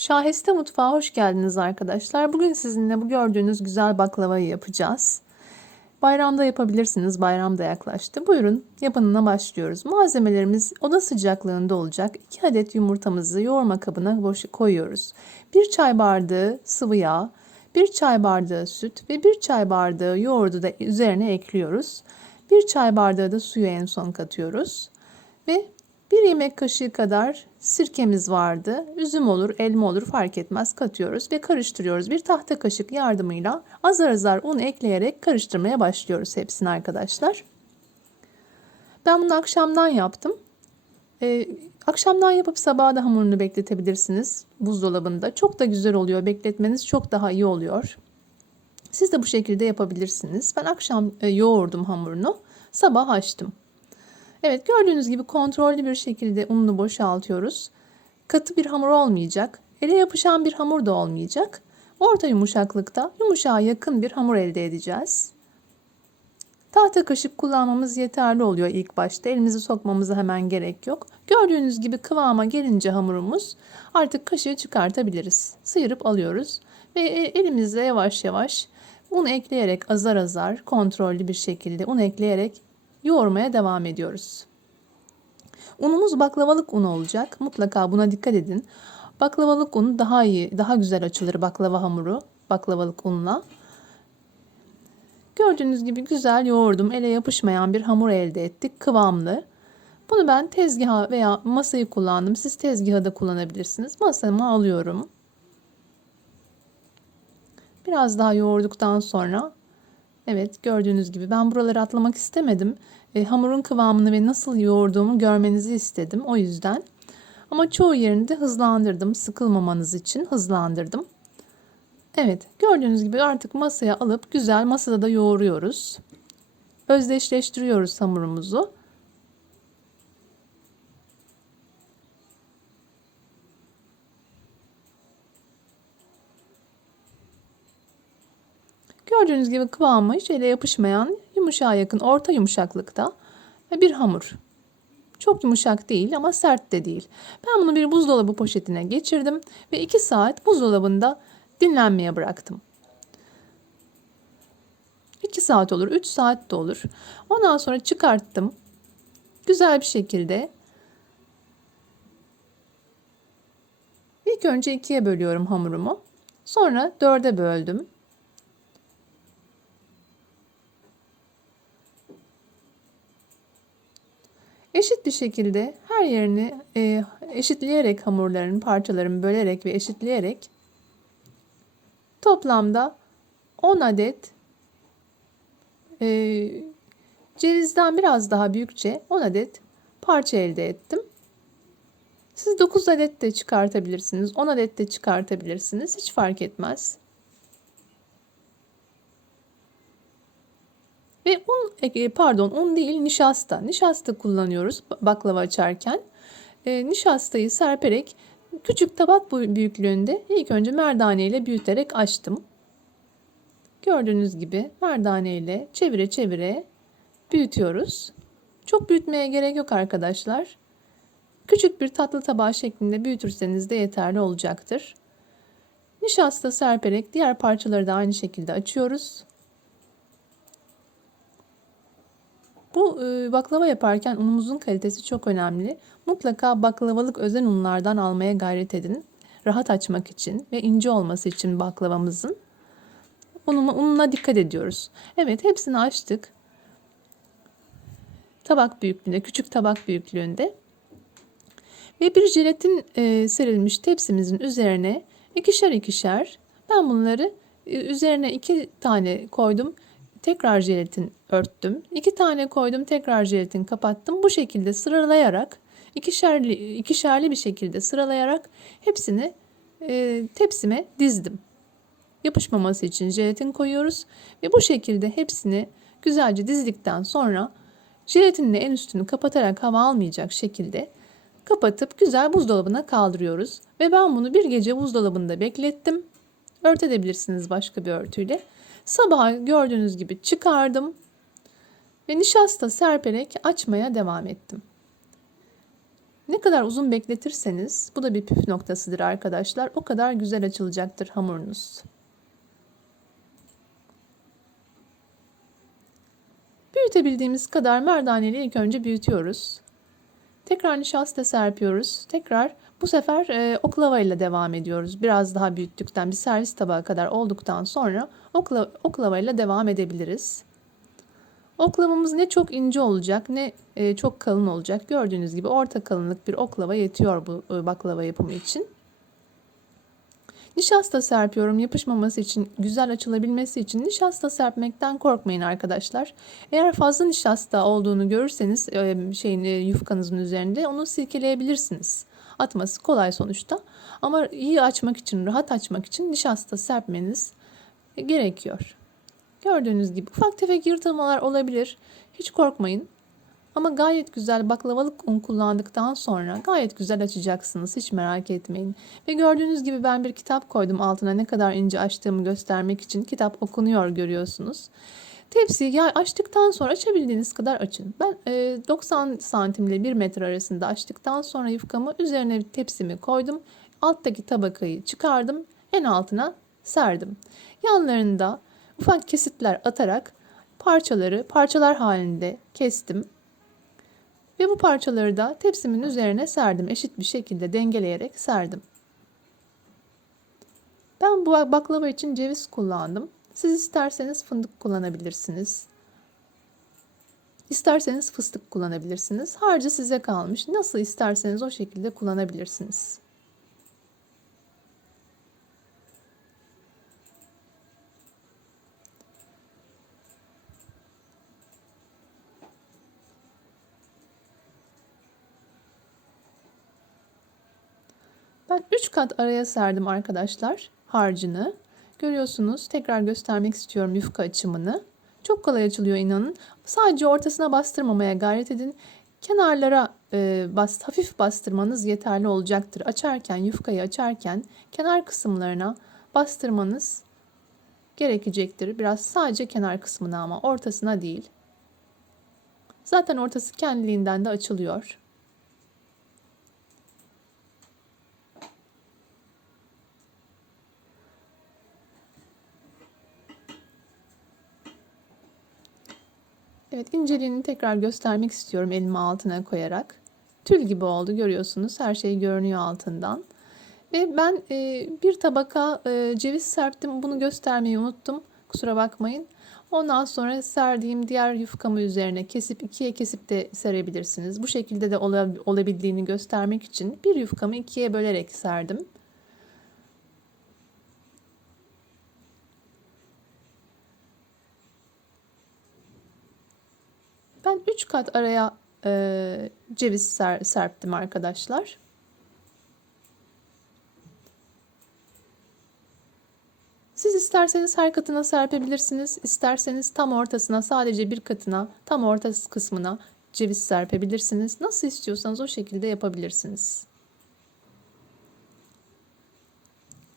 Şahiste Mutfağa hoş geldiniz arkadaşlar. Bugün sizinle bu gördüğünüz güzel baklavayı yapacağız. Bayramda yapabilirsiniz. Bayram da yaklaştı. Buyurun yapımına başlıyoruz. Malzemelerimiz oda sıcaklığında olacak. 2 adet yumurtamızı yoğurma kabına boş koyuyoruz. 1 çay bardağı sıvı yağ, 1 çay bardağı süt ve 1 çay bardağı yoğurdu da üzerine ekliyoruz. 1 çay bardağı da suyu en son katıyoruz. Ve bir yemek kaşığı kadar sirkemiz vardı. Üzüm olur, elma olur fark etmez katıyoruz ve karıştırıyoruz. Bir tahta kaşık yardımıyla azar azar un ekleyerek karıştırmaya başlıyoruz hepsini arkadaşlar. Ben bunu akşamdan yaptım. Ee, akşamdan yapıp sabaha da hamurunu bekletebilirsiniz buzdolabında. Çok da güzel oluyor. Bekletmeniz çok daha iyi oluyor. Siz de bu şekilde yapabilirsiniz. Ben akşam e, yoğurdum hamurunu. Sabah açtım. Evet gördüğünüz gibi kontrollü bir şekilde ununu boşaltıyoruz. Katı bir hamur olmayacak. Ele yapışan bir hamur da olmayacak. Orta yumuşaklıkta yumuşağa yakın bir hamur elde edeceğiz. Tahta kaşık kullanmamız yeterli oluyor ilk başta. Elimizi sokmamıza hemen gerek yok. Gördüğünüz gibi kıvama gelince hamurumuz artık kaşığı çıkartabiliriz. Sıyırıp alıyoruz ve e, elimizle yavaş yavaş un ekleyerek azar azar kontrollü bir şekilde un ekleyerek yoğurmaya devam ediyoruz. Unumuz baklavalık un olacak. Mutlaka buna dikkat edin. Baklavalık un daha iyi, daha güzel açılır baklava hamuru baklavalık unla. Gördüğünüz gibi güzel yoğurdum. Ele yapışmayan bir hamur elde ettik. Kıvamlı. Bunu ben tezgaha veya masayı kullandım. Siz tezgahı da kullanabilirsiniz. Masama alıyorum. Biraz daha yoğurduktan sonra Evet gördüğünüz gibi ben buraları atlamak istemedim. E, hamurun kıvamını ve nasıl yoğurduğumu görmenizi istedim o yüzden. Ama çoğu yerini de hızlandırdım. Sıkılmamanız için hızlandırdım. Evet gördüğünüz gibi artık masaya alıp güzel masada da yoğuruyoruz. Özdeşleştiriyoruz hamurumuzu. Gördüğünüz gibi kıvamı ele yapışmayan yumuşağa yakın orta yumuşaklıkta bir hamur. Çok yumuşak değil ama sert de değil. Ben bunu bir buzdolabı poşetine geçirdim ve 2 saat buzdolabında dinlenmeye bıraktım. 2 saat olur, 3 saat de olur. Ondan sonra çıkarttım. Güzel bir şekilde İlk önce ikiye bölüyorum hamurumu. Sonra dörde böldüm. Eşit bir şekilde her yerini e, eşitleyerek hamurların parçalarını bölerek ve eşitleyerek toplamda 10 adet e, cevizden biraz daha büyükçe 10 adet parça elde ettim. Siz 9 adet de çıkartabilirsiniz, 10 adet de çıkartabilirsiniz. Hiç fark etmez. Ve un e, pardon un değil nişasta. Nişasta kullanıyoruz baklava açarken. E, nişastayı serperek küçük tabak büyüklüğünde ilk önce merdane ile büyüterek açtım. Gördüğünüz gibi merdane ile çevire çevire büyütüyoruz. Çok büyütmeye gerek yok arkadaşlar. Küçük bir tatlı tabağı şeklinde büyütürseniz de yeterli olacaktır. Nişasta serperek diğer parçaları da aynı şekilde açıyoruz. Bu baklava yaparken unumuzun kalitesi çok önemli. Mutlaka baklavalık özel unlardan almaya gayret edin. Rahat açmak için ve ince olması için baklavamızın. Ununa, ununa dikkat ediyoruz. Evet hepsini açtık. Tabak büyüklüğünde, küçük tabak büyüklüğünde. Ve bir jelatin e, serilmiş tepsimizin üzerine ikişer ikişer ben bunları e, üzerine iki tane koydum. Tekrar jelatin örttüm. İki tane koydum. Tekrar jelatin kapattım. Bu şekilde sıralayarak ikişerli, ikişerli bir şekilde sıralayarak hepsini e, tepsime dizdim. Yapışmaması için jelatin koyuyoruz ve bu şekilde hepsini güzelce dizdikten sonra jelatinle en üstünü kapatarak hava almayacak şekilde kapatıp güzel buzdolabına kaldırıyoruz. Ve ben bunu bir gece buzdolabında beklettim. Örtebilirsiniz başka bir örtüyle. Sabah gördüğünüz gibi çıkardım ve nişasta serperek açmaya devam ettim. Ne kadar uzun bekletirseniz bu da bir püf noktasıdır arkadaşlar. O kadar güzel açılacaktır hamurunuz. Büyütebildiğimiz kadar merdaneyi ilk önce büyütüyoruz. Tekrar nişasta serpiyoruz. Tekrar bu sefer e, oklava ile devam ediyoruz. Biraz daha büyüttükten bir servis tabağı kadar olduktan sonra okla, oklava ile devam edebiliriz. Oklavamız ne çok ince olacak ne e, çok kalın olacak. Gördüğünüz gibi orta kalınlık bir oklava yetiyor bu e, baklava yapımı için. Nişasta serpiyorum yapışmaması için, güzel açılabilmesi için nişasta serpmekten korkmayın arkadaşlar. Eğer fazla nişasta olduğunu görürseniz e, şeyin e, yufkanızın üzerinde onu silkeleyebilirsiniz. Atması kolay sonuçta. Ama iyi açmak için, rahat açmak için nişasta serpmeniz gerekiyor. Gördüğünüz gibi ufak tefek yırtılmalar olabilir. Hiç korkmayın. Ama gayet güzel baklavalık un kullandıktan sonra gayet güzel açacaksınız. Hiç merak etmeyin. Ve gördüğünüz gibi ben bir kitap koydum altına ne kadar ince açtığımı göstermek için. Kitap okunuyor görüyorsunuz. Tepsiyi açtıktan sonra açabildiğiniz kadar açın. Ben e, 90 santimle 1 metre arasında açtıktan sonra yufkamı üzerine tepsimi koydum. Alttaki tabakayı çıkardım. En altına serdim. Yanlarında ufak kesitler atarak parçaları parçalar halinde kestim. Ve bu parçaları da tepsimin üzerine serdim. Eşit bir şekilde dengeleyerek serdim. Ben bu baklava için ceviz kullandım. Siz isterseniz fındık kullanabilirsiniz. İsterseniz fıstık kullanabilirsiniz. Harcı size kalmış. Nasıl isterseniz o şekilde kullanabilirsiniz. Ben 3 kat araya serdim arkadaşlar harcını. Görüyorsunuz tekrar göstermek istiyorum yufka açımını. Çok kolay açılıyor inanın. Sadece ortasına bastırmamaya gayret edin. Kenarlara e, bas, hafif bastırmanız yeterli olacaktır. Açarken, yufkayı açarken kenar kısımlarına bastırmanız gerekecektir. Biraz sadece kenar kısmına ama ortasına değil. Zaten ortası kendiliğinden de açılıyor. Evet inceliğini tekrar göstermek istiyorum elimi altına koyarak. Tül gibi oldu görüyorsunuz. Her şey görünüyor altından. Ve ben e, bir tabaka e, ceviz serptim. Bunu göstermeyi unuttum. Kusura bakmayın. Ondan sonra serdiğim diğer yufkamı üzerine kesip ikiye kesip de serebilirsiniz. Bu şekilde de olabildiğini göstermek için bir yufkamı ikiye bölerek serdim. Ben 3 kat araya e, ceviz ser, serptim arkadaşlar. Siz isterseniz her katına serpebilirsiniz. İsterseniz tam ortasına sadece bir katına, tam orta kısmına ceviz serpebilirsiniz. Nasıl istiyorsanız o şekilde yapabilirsiniz.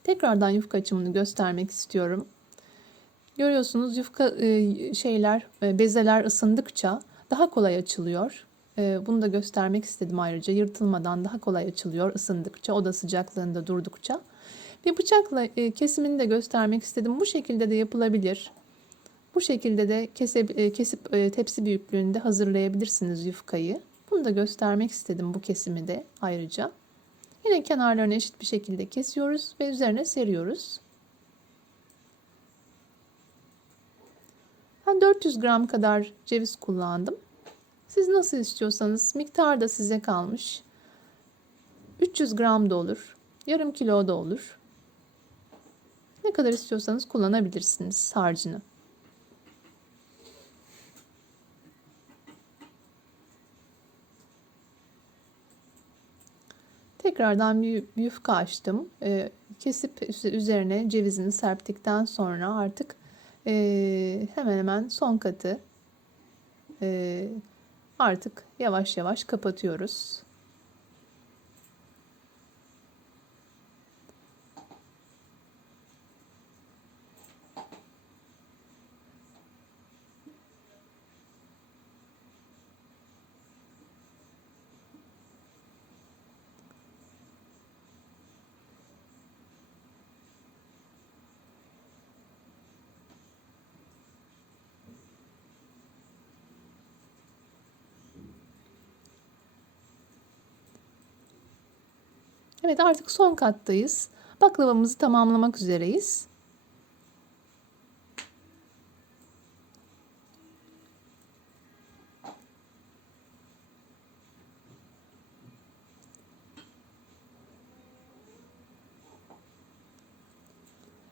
Tekrardan yufka açımını göstermek istiyorum. Görüyorsunuz yufka e, şeyler, e, bezeler ısındıkça daha kolay açılıyor. Ee, bunu da göstermek istedim ayrıca. Yırtılmadan daha kolay açılıyor ısındıkça, oda sıcaklığında durdukça. Bir bıçakla e, kesimini de göstermek istedim. Bu şekilde de yapılabilir. Bu şekilde de kesip, e, kesip e, tepsi büyüklüğünde hazırlayabilirsiniz yufkayı. Bunu da göstermek istedim bu kesimi de ayrıca. Yine kenarlarını eşit bir şekilde kesiyoruz ve üzerine seriyoruz. Ben 400 gram kadar ceviz kullandım. Siz nasıl istiyorsanız miktar da size kalmış. 300 gram da olur. Yarım kilo da olur. Ne kadar istiyorsanız kullanabilirsiniz harcını. Tekrardan bir yufka açtım. Ee, kesip üzerine cevizini serptikten sonra artık e, hemen hemen son katı e, artık yavaş yavaş kapatıyoruz. Evet artık son kattayız. Baklavamızı tamamlamak üzereyiz.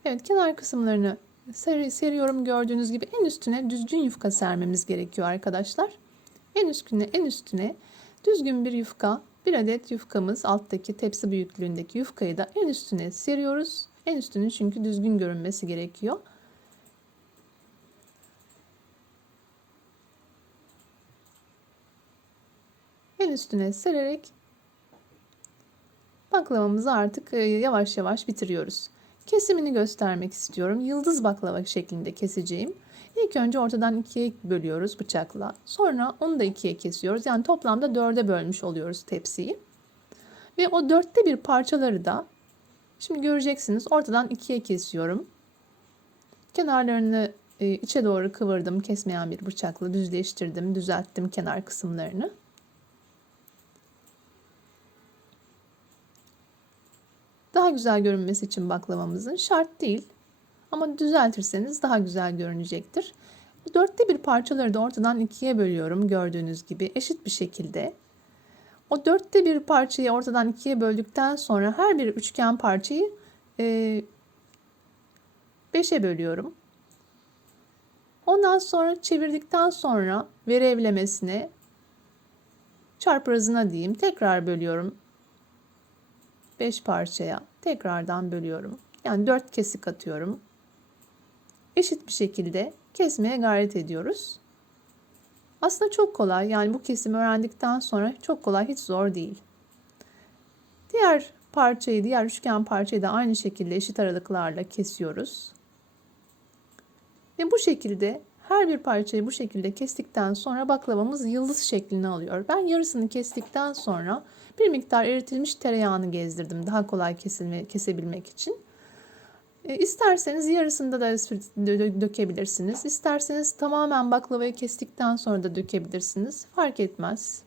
Evet kenar kısımlarını seri, seriyorum gördüğünüz gibi en üstüne düzgün yufka sermemiz gerekiyor arkadaşlar. En üstüne en üstüne düzgün bir yufka bir adet yufkamız alttaki tepsi büyüklüğündeki yufkayı da en üstüne seriyoruz. En üstünü çünkü düzgün görünmesi gerekiyor. En üstüne sererek baklavamızı artık e, yavaş yavaş bitiriyoruz. Kesimini göstermek istiyorum. Yıldız baklava şeklinde keseceğim. İlk önce ortadan ikiye bölüyoruz bıçakla. Sonra onu da ikiye kesiyoruz. Yani toplamda dörde bölmüş oluyoruz tepsiyi. Ve o dörtte bir parçaları da şimdi göreceksiniz ortadan ikiye kesiyorum. Kenarlarını e, içe doğru kıvırdım kesmeyen bir bıçakla düzleştirdim, düzelttim kenar kısımlarını. Daha güzel görünmesi için baklavamızın şart değil. Ama düzeltirseniz daha güzel görünecektir. Dörtte bir parçaları da ortadan ikiye bölüyorum gördüğünüz gibi eşit bir şekilde. O dörtte bir parçayı ortadan ikiye böldükten sonra her bir üçgen parçayı e, beşe bölüyorum. Ondan sonra çevirdikten sonra verevlemesine çarprazına diyeyim tekrar bölüyorum. 5 parçaya tekrardan bölüyorum. Yani 4 kesik atıyorum. Eşit bir şekilde kesmeye gayret ediyoruz. Aslında çok kolay. Yani bu kesimi öğrendikten sonra çok kolay, hiç zor değil. Diğer parçayı, diğer üçgen parçayı da aynı şekilde eşit aralıklarla kesiyoruz. Ve bu şekilde her bir parçayı bu şekilde kestikten sonra baklavamız yıldız şeklini alıyor. Ben yarısını kestikten sonra bir miktar eritilmiş tereyağını gezdirdim daha kolay kesilme, kesebilmek için. E, isterseniz yarısında da dökebilirsiniz. İsterseniz tamamen baklavayı kestikten sonra da dökebilirsiniz. Fark etmez.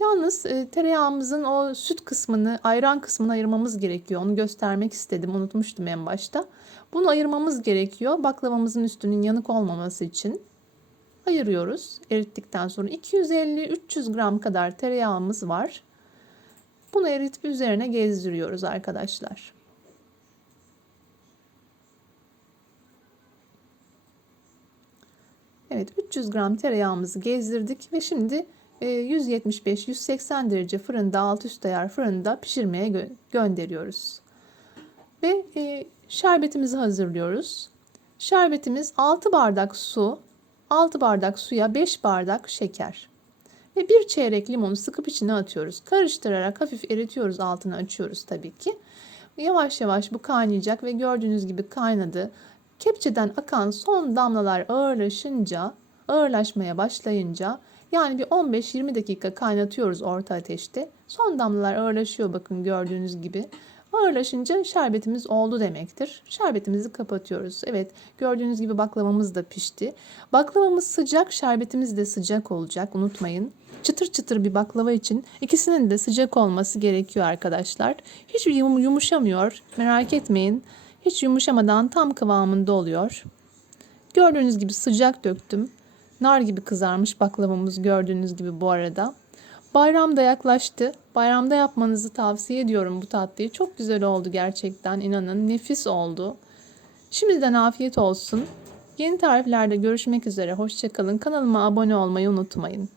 Yalnız e, tereyağımızın o süt kısmını, ayran kısmını ayırmamız gerekiyor. Onu göstermek istedim. Unutmuştum en başta. Bunu ayırmamız gerekiyor. Baklavamızın üstünün yanık olmaması için. Ayırıyoruz. Erittikten sonra 250-300 gram kadar tereyağımız var. Bunu eritip üzerine gezdiriyoruz arkadaşlar. Evet 300 gram tereyağımızı gezdirdik ve şimdi 175-180 e, derece fırında alt üst ayar fırında pişirmeye gö gönderiyoruz. Ve e, şerbetimizi hazırlıyoruz. Şerbetimiz 6 bardak su, 6 bardak suya 5 bardak şeker. Ve bir çeyrek limonu sıkıp içine atıyoruz. Karıştırarak hafif eritiyoruz altını açıyoruz tabii ki. Yavaş yavaş bu kaynayacak ve gördüğünüz gibi kaynadı. Kepçeden akan son damlalar ağırlaşınca, ağırlaşmaya başlayınca yani bir 15-20 dakika kaynatıyoruz orta ateşte. Son damlalar ağırlaşıyor bakın gördüğünüz gibi. Ağırlaşınca şerbetimiz oldu demektir. Şerbetimizi kapatıyoruz. Evet gördüğünüz gibi baklavamız da pişti. Baklavamız sıcak, şerbetimiz de sıcak olacak unutmayın. Çıtır çıtır bir baklava için ikisinin de sıcak olması gerekiyor arkadaşlar. Hiç yumuşamıyor merak etmeyin. Hiç yumuşamadan tam kıvamında oluyor. Gördüğünüz gibi sıcak döktüm. Nar gibi kızarmış baklavamız gördüğünüz gibi bu arada. Bayram da yaklaştı. Bayramda yapmanızı tavsiye ediyorum bu tatlıyı. Çok güzel oldu gerçekten inanın. Nefis oldu. Şimdiden afiyet olsun. Yeni tariflerde görüşmek üzere. Hoşçakalın. Kanalıma abone olmayı unutmayın.